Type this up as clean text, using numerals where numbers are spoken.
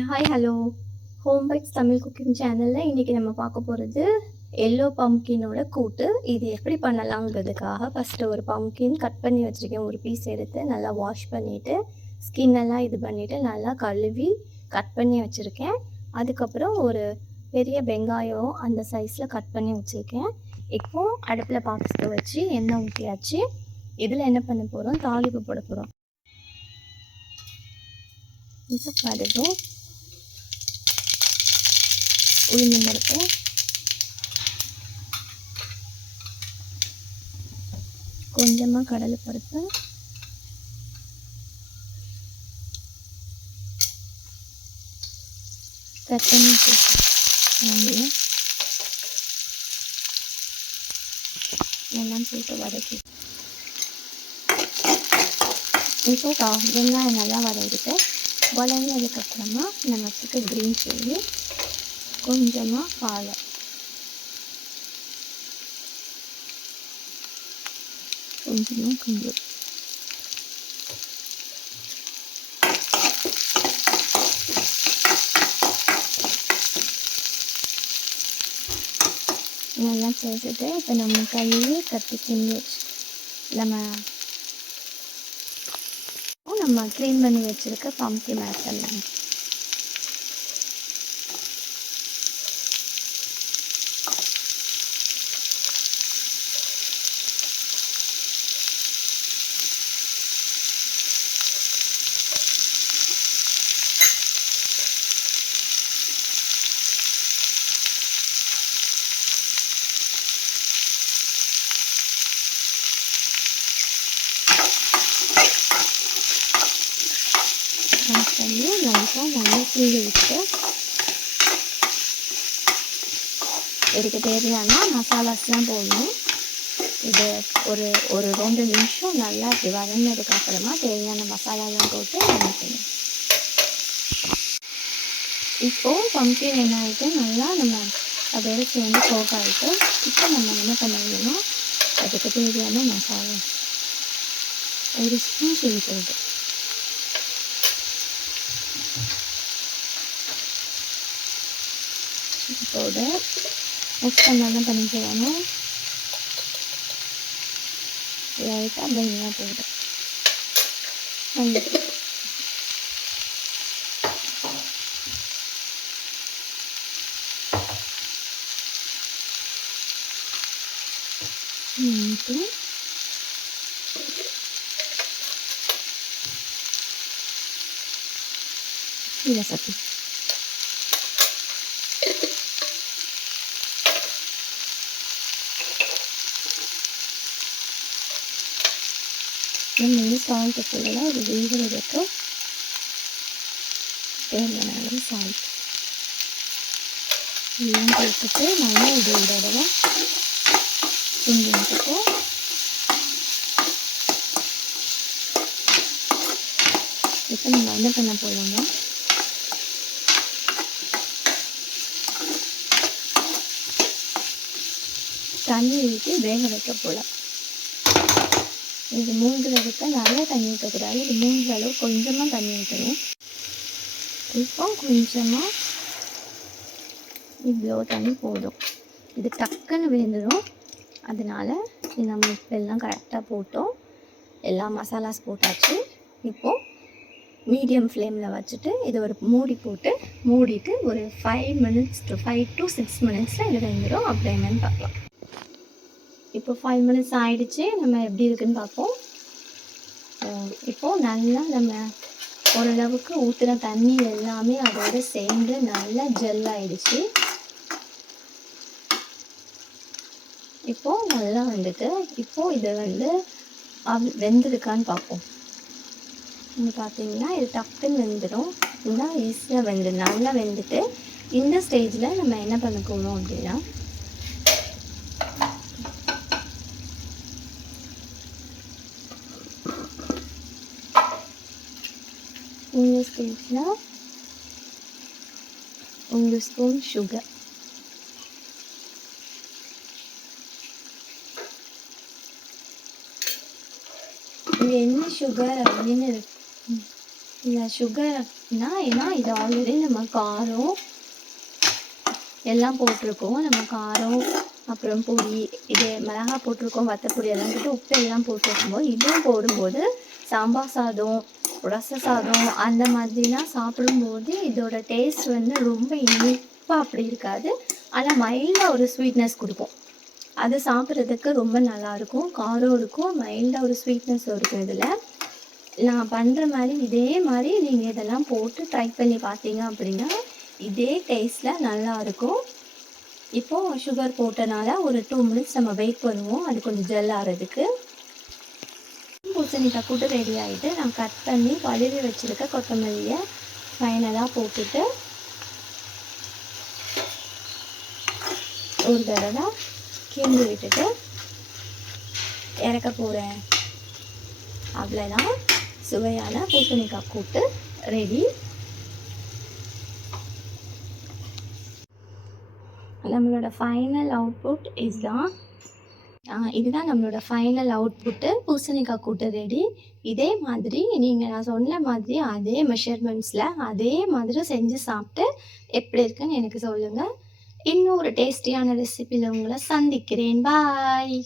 Hi hello home bites Tamil cooking சேனலில் இன்றைக்கி நம்ம பார்க்க போகிறது எல்லோ பம்ப்கினோட கூட்டு. இது எப்படி பண்ணலாங்கிறதுக்காக ஃபஸ்ட்டு ஒரு பம்ப்கின் கட் பண்ணி வச்சுருக்கேன். ஒரு பீஸ் எடுத்து நல்லா வாஷ் பண்ணிவிட்டு ஸ்கின்னெல்லாம் இது பண்ணிவிட்டு நல்லா கழுவி கட் பண்ணி வச்சுருக்கேன். அதுக்கப்புறம் ஒரு பெரிய வெங்காயம் அந்த சைஸில் கட் பண்ணி வச்சுருக்கேன். இப்போது அடுப்பில் பாத்திரத்தை வச்சு எண்ணெய் ஊற்றியாச்சு. இதில் என்ன பண்ண போகிறோம், தாளிப்பு போட போகிறோம். இது கடுகு, உளுந்தம் பருப்பு, கொஞ்சமாக கடலைப்பருப்பு, தக்காளி வெங்காயம் எல்லாம் போட்டு வதக்கி இப்போ வெங்காயம் நல்லா வதக்கிட்டு வதங்கினதுக்கப்புறமா நம்ம வச்சுக்க க்ரீன் சில்லி, கொஞ்சமாக பாலை, கொஞ்சமாக கம்பு, நல்லா சேர்த்துட்டு இப்போ நம்ம கையிலே கட்டி கிண்டி வச்சு நம்ம க்ளீன் பண்ணி வச்சுருக்க பம்ப்கின் ஆட் பண்ணலாம். பண்ணி லைட்டாக நல்லா கிண்டி விட்டு இதுக்கு தேவையான மசாலாஸ்லாம் போடணும். இது ஒரு ஒரு 2 நிமிஷம் நல்லா இப்படி வதங்கினதுக்கப்புறமா தேவையான மசாலாலாம் போட்டு வதக்கணும். இப்போது பம்ப்கின் என்ன ஆகிட்டு நல்லா நம்ம அதோட சேர்ந்து கோக் ஆகிட்டு இப்போ நம்ம என்ன பண்ணணும்னா அதுக்கு தேவையான masala 1 spoon chilli powder, powder mix பண்ணாலும் பண்ணிக்கலாம். லைட்டாக தனியா பவுடர் பண்ணிட்டு இதை சத்து நம்ம சால்ட்டுக்குள்ள ஒரு வேகிறதுக்கு தேவையான அளவு சால்ட் எல்லாம் போட்டுட்டு நல்லா இது தடவை கிண்டி விட்டுட்டு இப்போ நம்ம என்ன பண்ண போகிறோம்னா தண்ணி ஊற்றி வேக வைக்க போகலாம். இது மூழ்கிறதுக்கு நிறைய தண்ணி ஊற்றக்கூடாது. இது மூழ்கிற அளவு கொஞ்சமாக தண்ணி ஊற்றணும். இப்போ கொஞ்சமாக இவ்வளோ தண்ணி போதும். இது டக்குன்னு வேந்துடும். அதனால் நம்ம உப்பெல்லாம் கரெக்டாக போட்டோம். எல்லா மசாலாஸ் போட்டாச்சு. இப்போது மீடியம் ஃப்ளேமில் வச்சுட்டு இதை ஒரு மூடி போட்டு மூடிட்டு ஒரு 5 to 6 மினிட்ஸில் இது வெந்துடும். அப்படி என்னன்னு பார்க்கலாம். இப்போ 5 மினிட்ஸ் ஆகிடுச்சு. நம்ம எப்படி இருக்குன்னு பார்ப்போம். இப்போது நல்லா நம்ம ஓரளவுக்கு ஊற்றின தண்ணி எல்லாமே அதோடு சேர்ந்து நல்லா ஜெல் ஆகிடுச்சு. இப்போது நல்லா வந்துட்டு இப்போது இதை வெந்திருக்கான்னு பார்ப்போம். நீங்கள் பார்த்தீங்கன்னா இது டக்குன்னு வெந்துடும். இன்னும் ஈஸியாக நல்லா வெந்துட்டு இந்த ஸ்டேஜில் நம்ம என்ன பண்ண போகிறோம் அப்படின்னா இந்த ஸ்டேஜில் 1 ஸ்பூன் சுகர், இது என்ன சுகர் அப்படின்னு இந்த சுகர் ஏன்னா இது ஆல்ரெடி நம்ம காரம் எல்லாம் போட்டிருக்கோம். நம்ம காரம், அப்புறம் பொடி, இது மிளகா போட்டிருக்கோம், வத்தப்பொடி எல்லாம் போட்டு உப்பு எல்லாம் போட்டிருக்கும்போது இதுவும் போடும்போது சாம்பார் சாதம், ரச சாதம் அந்த மாதிரிலாம் சாப்பிடும்போது இதோட டேஸ்ட் வந்து ரொம்ப இனிப்பாக அப்படி இருக்காது. ஆனால் மைல்டாக ஒரு ஸ்வீட்னஸ் கொடுக்கும். அது சாப்பிட்றதுக்கு ரொம்ப நல்லாயிருக்கும். காரம் இருக்கும், மைல்டாக ஒரு ஸ்வீட்னஸும் இருக்கும் இதில். நான் பண்ணுற மாதிரி இதே மாதிரி நீங்கள் இதெல்லாம் போட்டு ட்ரை பண்ணி பார்த்தீங்க அப்படின்னா இதே டேஸ்ட்டில் நல்லாயிருக்கும். இப்போது சுகர் போட்டனால ஒரு 2 மினிட்ஸ் நம்ம வெயிட் பண்ணுவோம், அது கொஞ்சம் ஜெல் ஆகிறதுக்கு. பூசணிக்காய் கூட்டு ரெடி ஆகிட்டு நான் கட் பண்ணி கழுவி வச்சுருக்க கொத்தமல்லியை ஃபைனலாக போட்டுட்டு ஒரு தடவை கிண்டி விட்டுட்டு இறக்க போகிறேன். அவ்வளோதான், சுவையான பூசணிக்காய் கூட்டு ரெடி. நம்மளோட ஃபைனல் அவுட்புட் இதுதான் நம்மளோட ஃபைனல் அவுட்புட்டு. பூசணிக்காய் கூட்டு ரெடி. இதே மாதிரி நீங்கள் நான் சொன்ன மாதிரி அதே மெஷர்மெண்ட்ஸில் அதே மாதிரி செஞ்சு சாப்பிட்டு எப்படி இருக்குன்னு எனக்கு சொல்லுங்கள். இன்னும் ஒரு டேஸ்டியான ரெசிபியில் உங்களை சந்திக்கிறேன். பாய்.